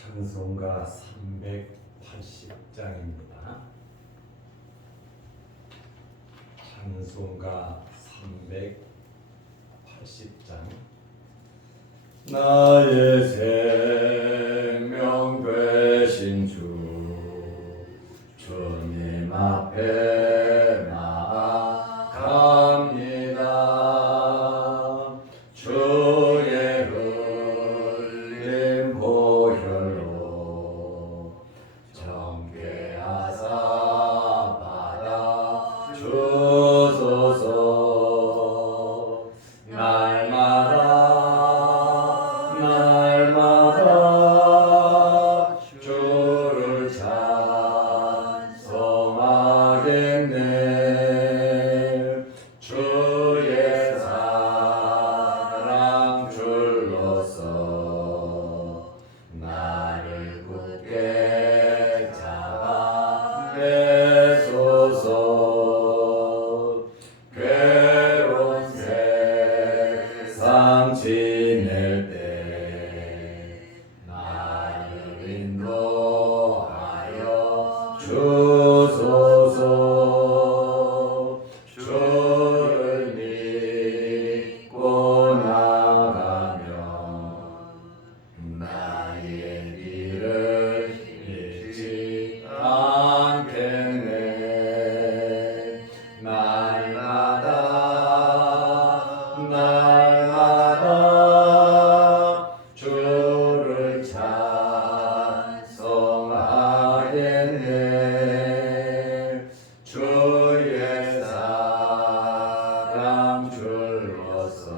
찬송가 380장입니다. 찬송가 380장. 나의 생명 되신 주님 앞에 나아갑니다. 주의 흘린 보혈로 정죄하사 받아 주소서. 날마다 주를 찬송하겠네. 주의 사랑 줄로서 나를 굳게 잡아 내소서. 괴로운 세상 지낼 때 나를 인도하여 주소서. 주를 믿고 나가면 나의 길을 잃지 않겠네. 날마다 주를 찬송하겠네. 주의 사랑 줄로서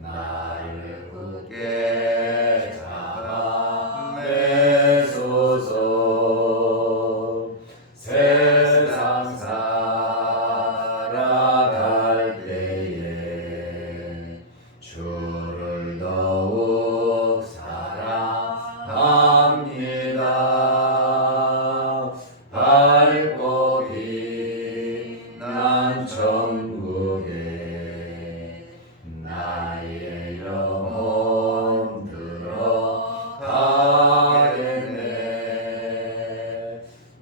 나를 굳게 잡아 내소서. 세상 살아갈 때에 주를 더욱 사랑합니다. 밝고 빛난 천국에 나의 영혼 들어가겠네.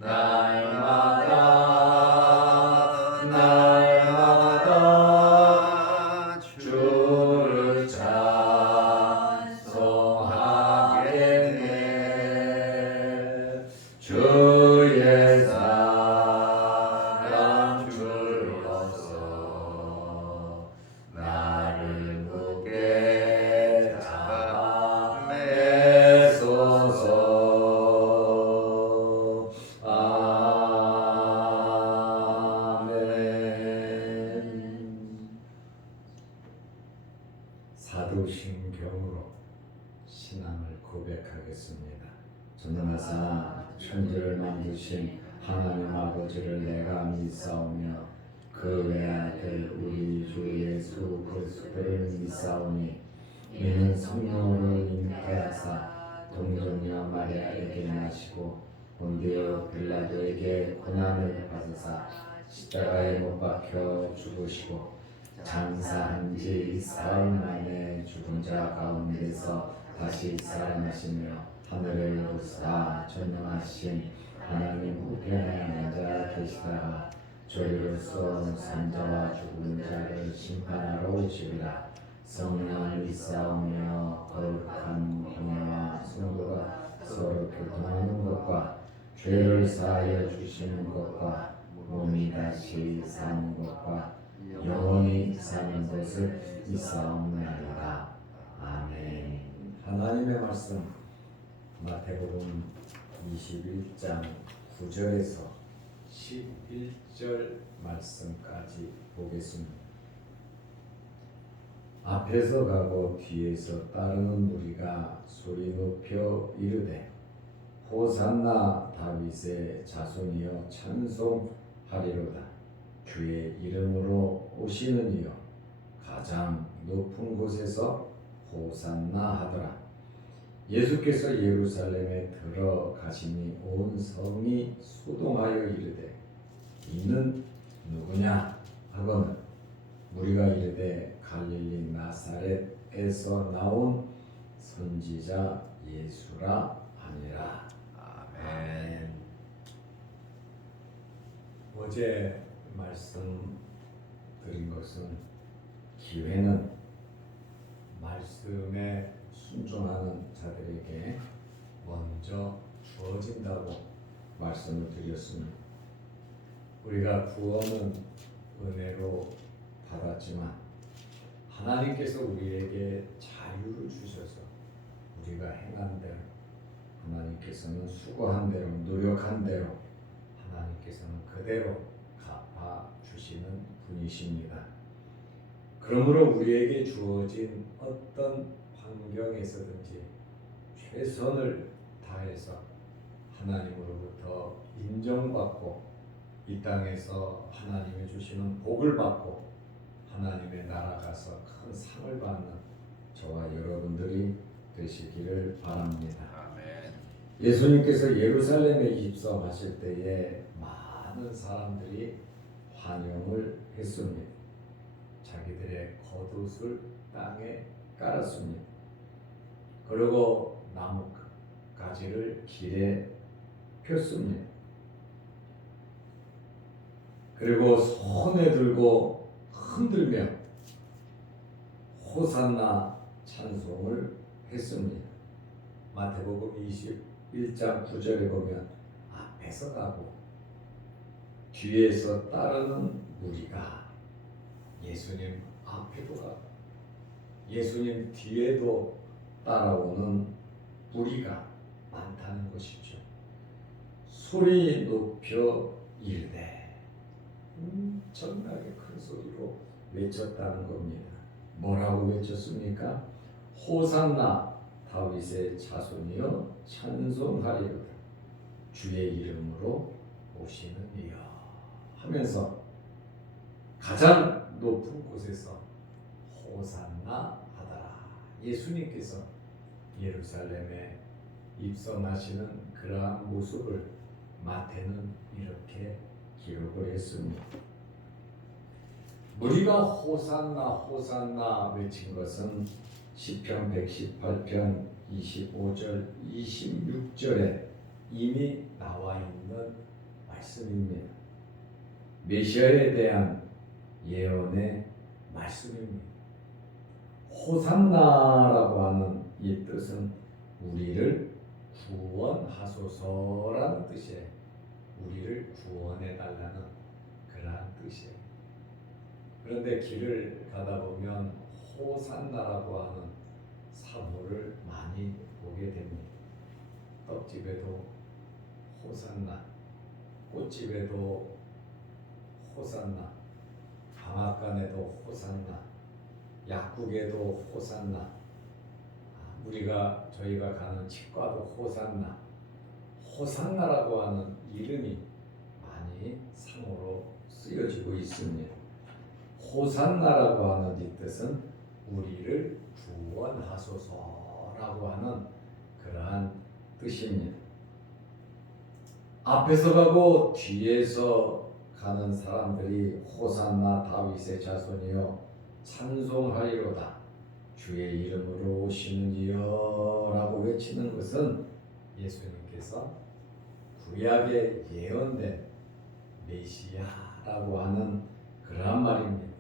날마다 주를 찬송하겠네. 주의 사랑 줄로서 나를 굳게 잡아 내소서. 아멘. 사도신경으로 신앙을 고백하겠습니다. 전능하사 천지를 만드신 하나님 아버지를 내가 믿사오며 그 외아들 우리 주 예수 그리스도를 믿사오니 이는 성령으로 잉태하사 동정녀 마리아에게 나시고 본디오 빌라도에게 고난을 받으사 십자가에 못 박혀 죽으시고 장사한 지 사흘 만에 죽은 자 가운데서 다시 살아나시며 하늘에 오르사 전능하신 하나님 우편에 앉아 계시다가 저희로서 산자와 죽은 자를 심판하러 오시리라. 성령을 믿사오며 거룩한 공예와 성도가 서로 교통하는 것과 죄를 사하여 주시는 것과 몸이 다시 사는 것과 영원히 사는 것을 믿사옵나이다. 아멘. 하나님의 말씀 마태복음 21장 9절에서 11절 말씀까지 보겠습니다. 앞에서 가고 뒤에서 따르는 무리가 소리 높여 이르되 호산나 다윗의 자손이여 찬송하리로다. 주의 이름으로 오시는 이여 가장 높은 곳에서 호산나 하더라. 예수께서 예루살렘에 들어가시니 온 성이 소동하여 이르되 이는 누구냐 하거늘 무리가 이르되 갈릴리 나사렛에서 나온 선지자 예수라 하니라. 아멘. 어제 말씀드린 것은 기회는 말씀에 순종하는 자들에게 먼저 주어진다고 말씀을 드렸습니다. 우리가 구원은 은혜로 받았지만 하나님께서 우리에게 자유를 주셔서 우리가 행한 대로, 하나님께서는 수고한 대로, 노력한 대로 하나님께서는 그대로 갚아주시는 분이십니다. 그러므로 우리에게 주어진 어떤 환경에서든지 최선을 다해서 하나님으로부터 인정받고 이 땅에서 하나님이 주시는 복을 받고 하나님의 나라 가서 큰 상을 받는 저와 여러분들이 되시기를 바랍니다. 아멘. 예수님께서 예루살렘에 입성하실 때에 많은 사람들이 환영을 했습니다. 자기들의 겉옷을 땅에 깔았습니다. 그리고 나무 가지를 길에 폈습니다. 그리고 손에 들고 흔들며 호산나 찬송을 했습니다. 마태복음 21장 9절에 보면 앞에서 가고 뒤에서 따르는 무리가 예수님 앞에도 가고 예수님 뒤에도 따라오는 무리가 많다는 것이죠. 소리 높여 이르되 엄청나게 큰 소리로 외쳤다는 겁니다. 뭐라고 외쳤습니까? 호산나 다윗의 자손이여 찬송하리로다. 주의 이름으로 오시는 이여 하면서 가장 높은 곳에서 호산나 하더라. 예수님께서 예루살렘에 입성하시는 그러한 모습을 마태는 이렇게 기록을 했습니다. 우리가 호산나 호산나 외친 것은 시편 118편 25절 26절에 이미 나와 있는 말씀입니다. 메시아에 대한 예언의 말씀입니다. 호산나라고 하는 이 뜻은 우리를 구원하소서라는 뜻이에요. 우리를 구원해달라는 그러한 뜻이에요. 그런데 길을 가다 보면 호산나라고 하는 사물을 많이 보게 됩니다. 떡집에도 호산나, 꽃집에도 호산나, 방앗간에도 호산나, 약국에도 호산나, 저희가 가는 치과도 호산나, 호산나라고 하는 이름이 많이 상호로 쓰여지고 있습니다. 호산나라고 하는 이 뜻은 우리를 구원하소서라고 하는 그러한 뜻입니다. 앞에서 가고 뒤에서 가는 사람들이 호산나 다윗의 자손이여 찬송하리로다. 주의 이름으로 오시는 이여 라고 외치는 것은 예수님께서 구약에 예언된 메시아라고 하는 그러한 말입니다.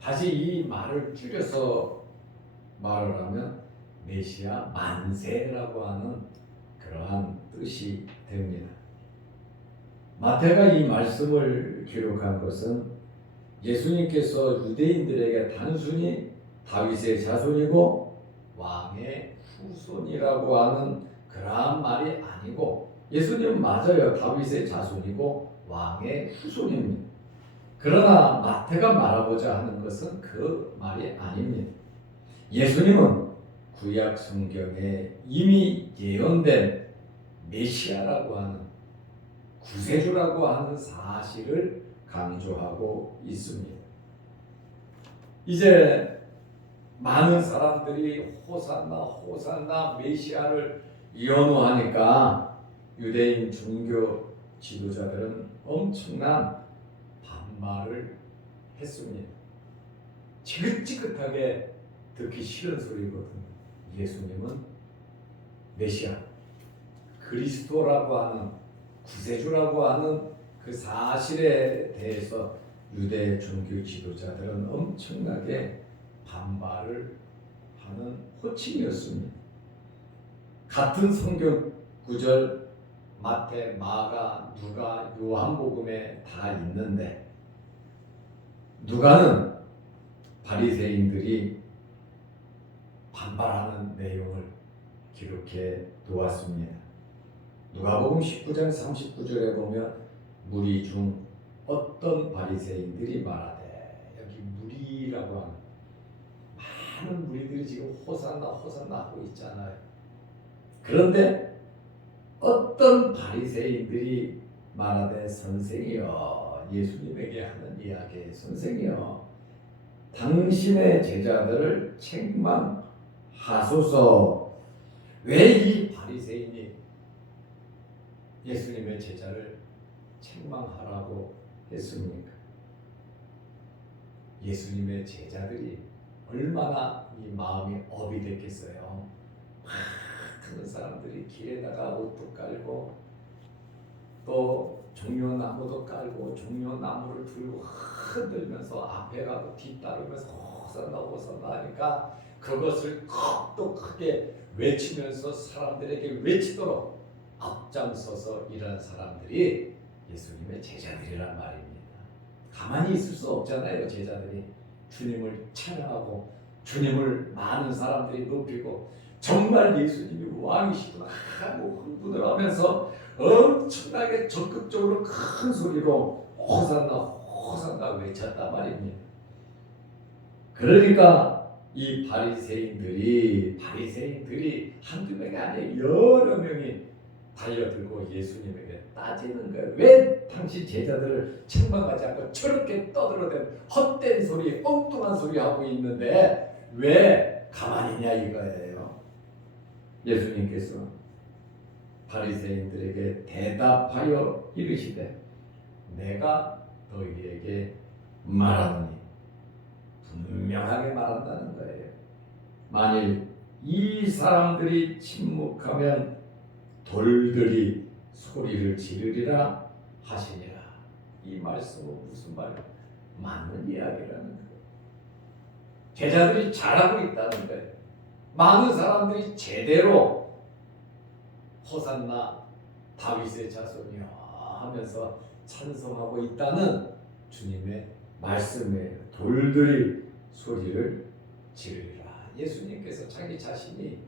다시 이 말을 줄여서 말을 하면 메시아 만세라고 하는 그러한 뜻이 됩니다. 마태가 이 말씀을 기록한 것은 예수님께서 유대인들에게 단순히 다윗의 자손이고 왕의 후손이라고 하는 그러한 말이 아니고, 예수님은 맞아요. 다윗의 자손이고 왕의 후손입니다. 그러나 마태가 말하고자 하는 것은 그 말이 아닙니다. 예수님은 구약 성경에 이미 예언된 메시아라고 하는 구세주라고 하는 사실을 강조하고 있습니다. 이제 많은 사람들이 호산나 호산나 메시아를 연호하니까 유대인 종교 지도자들은 엄청난 반말을 했습니다. 지긋지긋하게 듣기 싫은 소리거든요. 예수님은 메시아 그리스도라고 하는 구세주라고 하는 그 사실에 대해서 유대 종교 지도자들은 엄청나게 반발을 하는 호칭이었습니다. 같은 성경 구절 마태, 마가, 누가, 요한복음에 다 있는데 누가는 바리새인들이 반발하는 내용을 기록해 놓았습니다. 누가복음 19장 39절에 보면 무리 중 어떤 바리새인들이 말하되, 여기 무리라고 하는 많은 무리들이 지금 호산나 호산나 하고 있잖아요. 그런데 어떤 바리새인들이 말하되, 선생이여, 예수님에게 하는 이야기, 선생이여, 당신의 제자들을 책망하소서. 왜 이 바리새인이 예수님의 제자를 책망하라고 했습니까? 예수님의 제자들이 얼마나 이 마음이 업이 됐겠어요. 많은 사람들이 길에다가 옷도 깔고 또 종려나무도 깔고 종려나무를 들고 흔들면서 앞에 가고 뒤따르면서 호산나 호산나 하니까 그것을 또 크게 외치면서 사람들에게 외치도록 앞장서서 일한 사람들이 예수님의 제자들이란 말입니다. 가만히 있을 수 없잖아요. 제자들이 주님을 찬양하고 주님을 많은 사람들이 높이고 정말 예수님이 왕이시구나 하고 흥분을 하면서 엄청나게 적극적으로 큰 소리로 호산나 호산나 외쳤단 말입니다. 그러니까 이 바리새인들이 한두 명이 아니라 여러 명이 달려들고 예수님에게 따지는 거예요. 왜 당신 제자들을 책망하지 않고 저렇게 떠들어댄 헛된 소리, 엉뚱한 소리 하고 있는데 왜 가만히 있냐 이거예요. 예수님께서 바리새인들에게 대답하여 이르시되, 내가 너희에게 말하노니, 분명하게 말한다는 거예요. 만일 이 사람들이 침묵하면 돌들이 소리를 지르리라 하시니라. 이 말씀은 무슨 말이에요? 맞는 이야기라는 거예요. 제자들이 잘하고 있다는 거예요. 많은 사람들이 제대로 호산나 다윗의 자손이여 하면서 찬송하고 있다는 주님의 말씀이에요. 돌들이 소리를 지르리라. 예수님께서 자기 자신이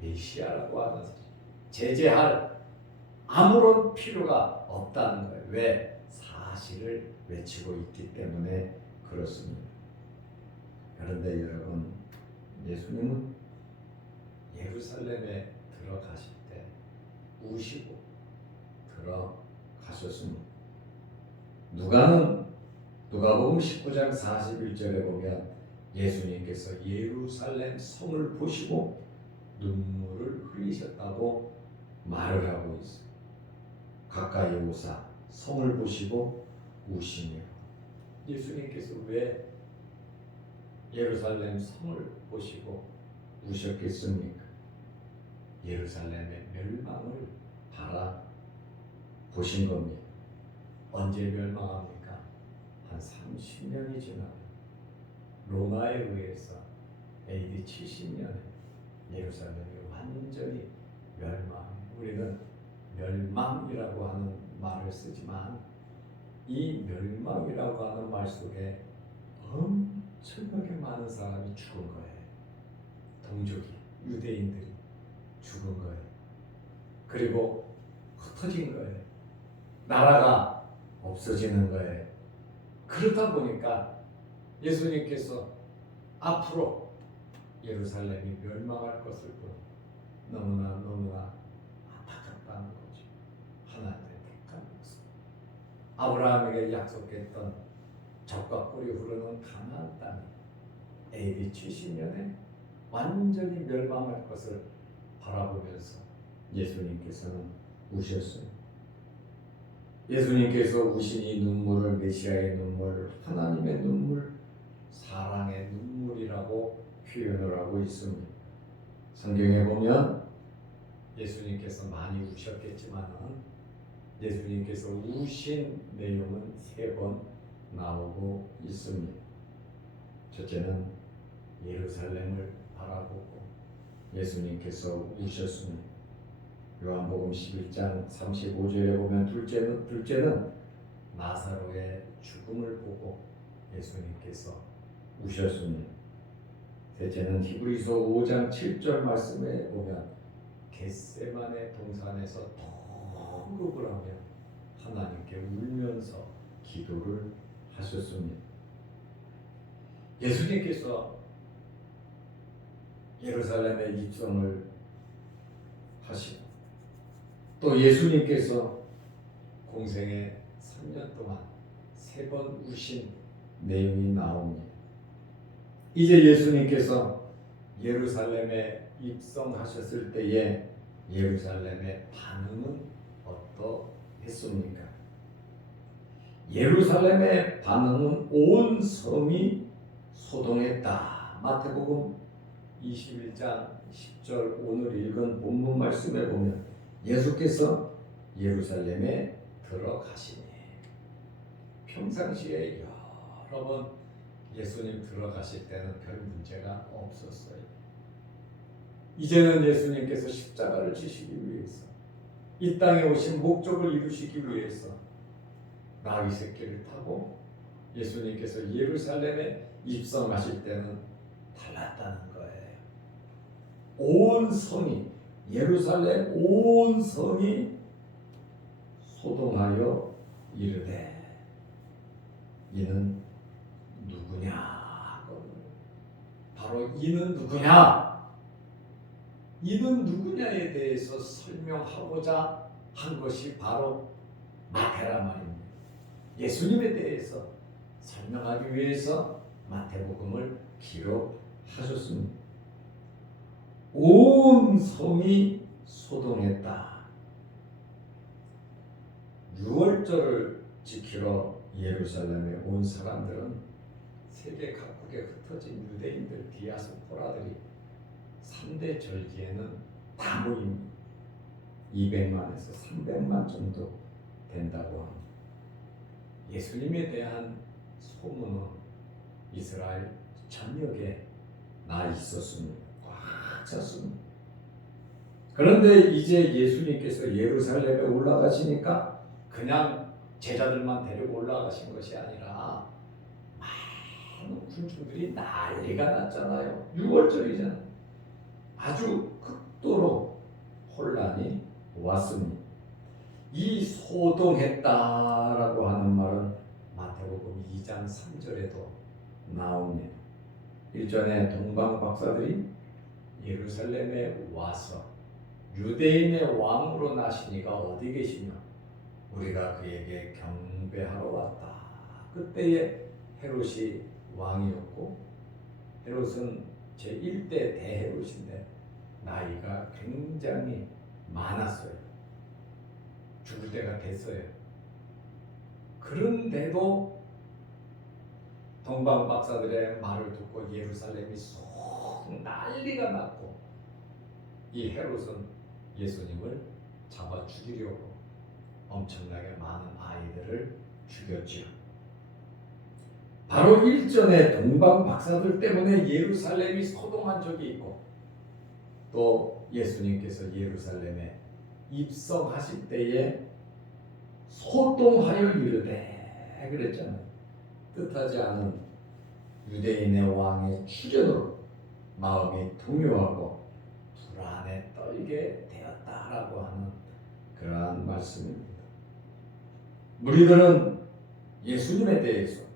메시아라고 하는 제재할 아무런 필요가 없다는 거예요. 왜? 사실을 외치고 있기 때문에 그렇습니다. 그런데 여러분, 예수님은 예루살렘에 들어가실 때 우시고 들어가셨습니다. 누가복음 19장 41절에 보면 예수님께서 예루살렘 성을 보시고 눈물을 흘리셨다고 말을 하고 있어요. 가까이 오사 성을 보시고 우시며. 예수님께서 왜 예루살렘 성을 보시고 우셨겠습니까? 예루살렘의 멸망을 바라보신 겁니다. 언제 멸망합니까? 한 30년이 지나면 로마에 의해서 AD 70년에 예루살렘이 완전히 멸망. 우리는 멸망이라고 하는 말을 쓰지만 이 멸망이라고 하는 말 속에 엄청나게 많은 사람이 죽은 거예요. 동족이, 유대인들이 죽은 거예요. 그리고 흩어진 거예요. 나라가 없어지는 거예요. 그러다 보니까 예수님께서 앞으로 예루살렘이 멸망할 것을 너무나 안타깝다는 거죠. 하나님의 택한 모습. 아브라함에게 약속했던 젖과 꿀이 흐르는 가나안 땅이 AD 70년에 완전히 멸망할 것을 바라보면서 예수님께서는 우셨어요. 예수님께서 우신 이 눈물을 메시아의 눈물, 하나님의 눈물, 사랑의 눈물이라고 표현을 하고 있습니다. 성경에 보면 예수님께서 많이 우셨겠지만 예수님께서 우신 내용은 3번 나오고 있습니다. 첫째는 예루살렘을 바라보고 예수님께서 우셨습니다. 요한복음 11장 35절에 보면 둘째는 나사로의 죽음을 보고 예수님께서 우셨습니다. 셋째는 히브리서 5장 7절 말씀에 보면 겟세마네 동산에서 통곡을 하며 하나님께 울면서 기도를 하셨습니다. 예수님께서 예루살렘에 입성을 하시고 또 예수님께서 공생의 3년 동안 3번 우신 내용이 나옵니다. 이제 예수님께서 예루살렘에 입성하셨을 때에 예루살렘의 반응은 어떠했습니까? 예루살렘의 반응은 온 성이 소동했다. 마태복음 21장 10절 오늘 읽은 본문 말씀에 보면 예수께서 예루살렘에 들어가시니 평상시에 여러 번 예수님 들어가실 때는 별 문제가 없었어요. 이제는 예수님께서 십자가를 지시기 위해서 이 땅에 오신 목적을 이루시기 위해서 나귀 새끼를 타고 예수님께서 예루살렘에 입성하실 때는 달랐다는 거예요. 온 성이 예루살렘 온 성이 소동하여 이르되 이는 누구냐? 바로 이는 누구냐? 이는 누구냐에 대해서 설명하고자 한 것이 바로 마태란 말입니다. 예수님에 대해서 설명하기 위해서 마태복음을 기록하셨습니다. 온 성이 소동했다. 유월절을 지키러 예루살렘에 온 사람들은 세계 각국에 흩어진 유대인들 디아스포라들이 3대 절기에는 다 모입니다. 200만에서 300만 정도 된다고 합니다. 예수님에 대한 소문은 이스라엘 전역에 나 있었습니다. 꽉 찼습니다. 그런데 이제 예수님께서 예루살렘에 올라가시니까 그냥 제자들만 데리고 올라가신 것이 아니라 많은 군중들이 난리가 났잖아요. 6월절이잖아요. 아주 극도로 혼란이 왔습니다. 이 소동했다라고 하는 말은 마태복음 2장 3절에도 나옵니다. 일전에 동방 박사들이 예루살렘에 와서 유대인의 왕으로 나시니가 어디 계시냐? 우리가 그에게 경배하러 왔다. 그때에 헤롯이 왕이었고 헤롯은 제1대 대헤롯인데 나이가 굉장히 많았어요. 죽을 때가 됐어요. 그런데도 동방 박사들의 말을 듣고 예루살렘이 속 난리가 났고 이 헤롯은 예수님을 잡아 죽이려고 엄청나게 많은 아이들을 죽였지요. 바로 일전에 동방 박사들 때문에 예루살렘이 소동한 적이 있고 또 예수님께서 예루살렘에 입성하실 때에 소동하여 이르되 그랬잖아요. 뜻하지 않은 유대인의 왕의 출현으로 마음이 동요하고 불안에 떨게 되었다라고 하는 그러한 말씀입니다. 무리들은 예수님에 대해서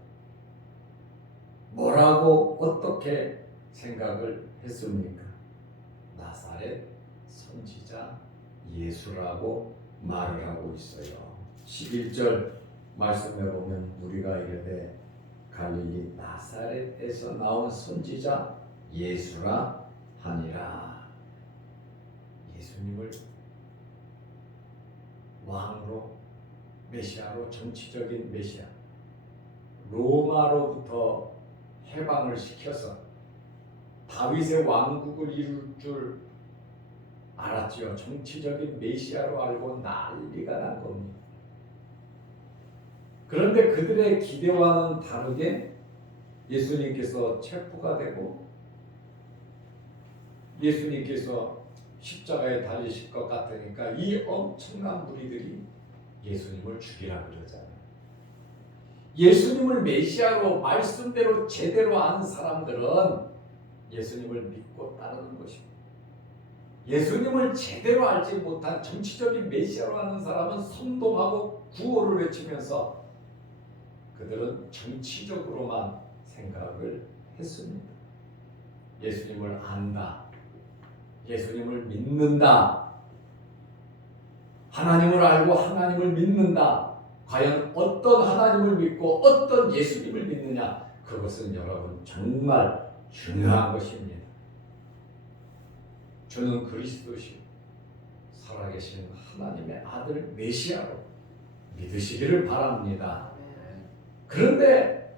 뭐라고 어떻게 생각을 했습니까? 나사렛 선지자 예수라고 말을 하고 있어요. 11절 말씀에 보면 우리가 이르되 갈릴리 나사렛에서 나온 선지자 예수라 하니라. 예수님을 왕으로 메시아로 정치적인 메시아 로마로부터 해방을 시켜서 다윗의 왕국을 이룰 줄 알았지요. 정치적인 메시아로 알고 난리가 난 겁니다. 그런데 그들의 기대와는 다르게 예수님께서 체포가 되고 예수님께서 십자가에 달리실 것 같으니까 이 엄청난 무리들이 예수님을 죽이라 그러잖아요. 예수님을 메시아로 말씀대로 제대로 아는 사람들은 예수님을 믿고 따르는 것입니다. 예수님을 제대로 알지 못한 정치적인 메시아로 아는 사람은 선동하고 구호를 외치면서 그들은 정치적으로만 생각을 했습니다. 예수님을 안다, 예수님을 믿는다, 하나님을 알고 하나님을 믿는다. 과연 어떤 하나님을 믿고 어떤 예수님을 믿느냐, 그것은 여러분 정말 중요한 것입니다. 주는 그리스도시요 살아계신 하나님의 아들 메시아로 믿으시기를 바랍니다. 그런데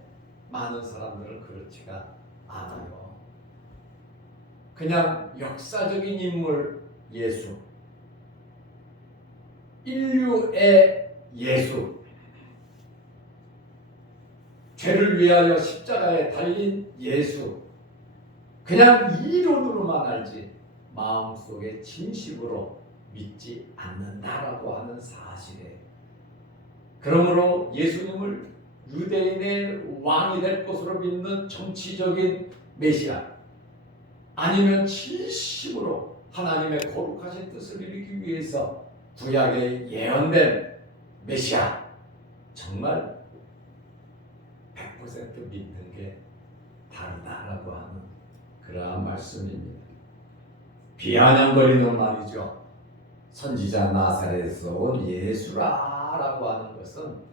많은 사람들은 그렇지가 않아요. 그냥 역사적인 인물 예수, 인류의 예수, 죄를 위하여 십자가에 달린 예수, 그냥 이론으로만 알지 마음속에 진심으로 믿지 않는다라고 하는 사실에, 그러므로 예수님을 유대인의 왕이 될 것으로 믿는 정치적인 메시아, 아니면 진심으로 하나님의 거룩하신 뜻을 이루기 위해서 구약에 예언된 메시아, 정말 100% 믿는 게 다르다라고 하는 그러한 말씀입니다. 비아냥거리는 말이죠. 선지자 나사렛에서 온 예수라라고 하는 것은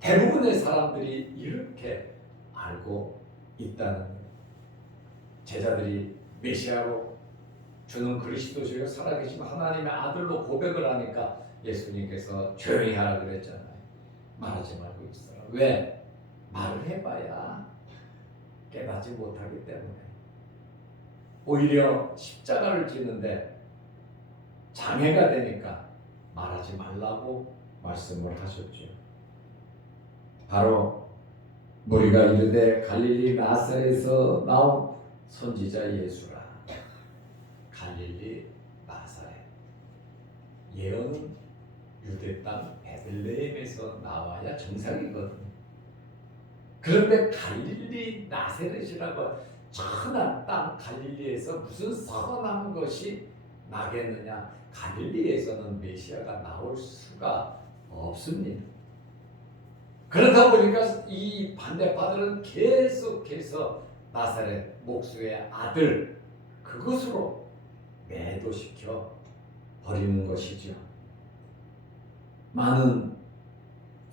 대부분의 사람들이 이렇게 알고 있다는 거예요. 제자들이 메시아로 주는 그리스도시요 살아계신 하나님의 아들로 고백을 하니까 예수님께서 조용히 하라 그랬잖아요. 말하지 말고 있어라. 왜? 말을 해봐야 깨닫지 못하기 때문에. 오히려 십자가를 지는데 장애가 되니까 말하지 말라고 말씀을 하셨죠. 바로 무리가 이르되 갈릴리 나사렛에서 나온 선지자 예수라. 갈릴리 나사렛, 예언은 유대 땅 베들레헴에서 나와야 정상이거든요. 그런데 갈릴리 나사렛이라고 천한 땅 갈릴리에서 무슨 선한 것이 나겠느냐? 갈릴리에서는 메시아가 나올 수가 없습니다. 그러다 보니까 이 반대파들은 계속해서 나사렛 목수의 아들, 그것으로 매도시켜 버리는 것이죠. 많은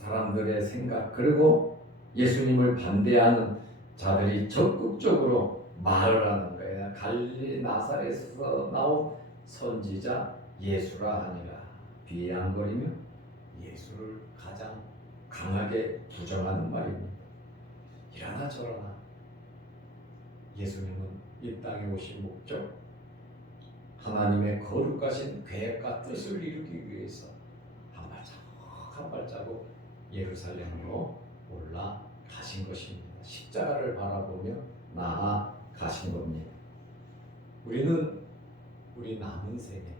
사람들의 생각, 그리고 예수님을 반대하는 자들이 적극적으로 말을 하는 거예요. 갈릴리 나사렛에서 나온 선지자 예수라 하니라. 비양거리며 예수를 가장 강하게 부정하는 말입니다. 이러나 저러나 예수님은 이 땅에 오신 목적, 하나님의 거룩하신 계획과 뜻을 이루기 위해서 한 발자국 한 발자국 예루살렘으로 올라가신 것입니다. 십자가를 바라보며 나아가신 겁니다. 우리는 우리 남은 생에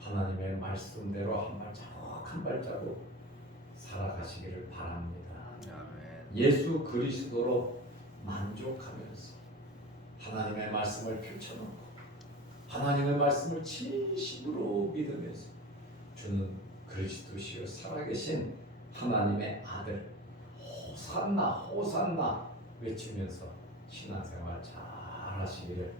하나님의 말씀대로 한 발자국 한 발자국 살아가시기를 바랍니다. 예수 그리스도로 만족하면서 하나님의 말씀을 펼쳐놓고 하나님의 말씀을 진심으로 믿으면서 주는 그리스도시요 살아계신 하나님의 아들 호산나 호산나 외치면서 신앙생활 잘 하시기를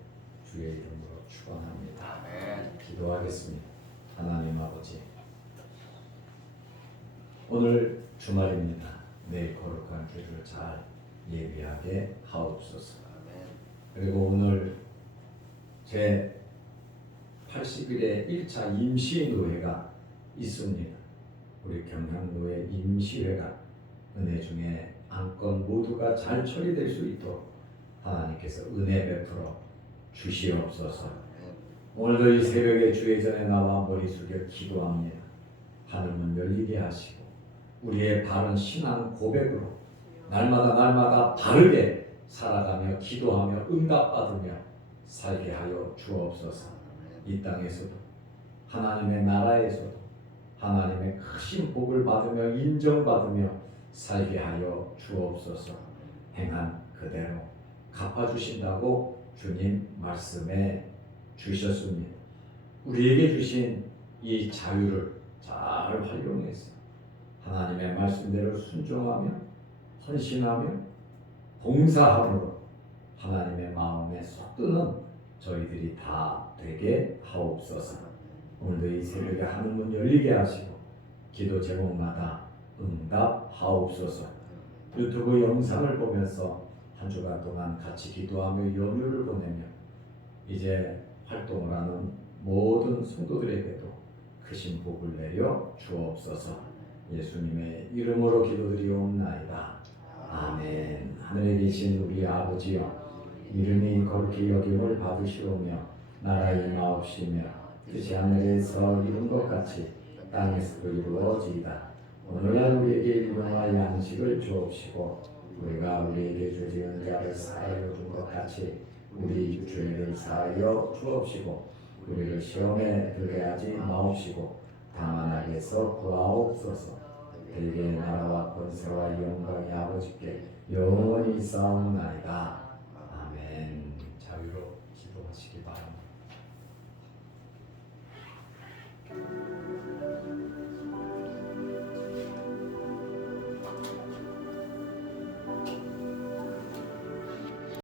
주의 이름으로 축원합니다. 아멘. 기도하겠습니다. 하나님 아버지, 오늘 주말입니다. 내일 거룩한 길을 잘 예비하게 하옵소서. 아멘. 그리고 오늘 제 80일의 1차 임시노회가 있습니다. 우리 경향로의 임시회가 은혜 중에 안건 모두가 잘 처리될 수 있도록 하나님께서 은혜 베풀어 주시옵소서. 오늘도 이 새벽에 주의 전에 나와 머리 숙여 기도합니다. 하늘문 열리게 하시고 우리의 바른 신앙 고백으로 날마다 바르게 살아가며 기도하며 응답받으며 살게 하여 주옵소서. 이 땅에서도 하나님의 나라에서도 하나님의 크신 복을 받으며 인정받으며 살게 하여 주옵소서. 행한 그대로 갚아주신다고 주님 말씀해 주셨습니다. 우리에게 주신 이 자유를 잘 활용해서 하나님의 말씀대로 순종하며 헌신하며 봉사함으로 하나님의 마음에 쏙드는 저희들이 다 되게 하옵소서. 오늘도 이 새벽에 하늘문 열리게 하시고 기도 제목마다 응답하옵소서. 유튜브 영상을 보면서 한 주간 동안 같이 기도하며 연휴를 보내며 이제 활동을 하는 모든 성도들에게도 크신 복을 내려 주옵소서. 예수님의 이름으로 기도드리옵나이다. 아멘. 하늘에 계신 우리 아버지여, 이름이 거룩히 여김을 받으시오며 나라가 임하옵시며 뜻이 하늘에서 이룬 것 같이 땅에서도 이루어지이다. 오늘날 우리에게 일용할 양식을 주옵시고 우리가 우리에게 죄지은 자를 사하여 준 것 같이 우리 죄를 사하여 주옵시고 우리를 시험에 들게 하지 마옵시고 다만 악에서 구하옵소서. 대개 나라와 권세와 영광이 아버지께 영원히 있사옵나이다. 아멘. 자유로 기도하시기 바랍니다.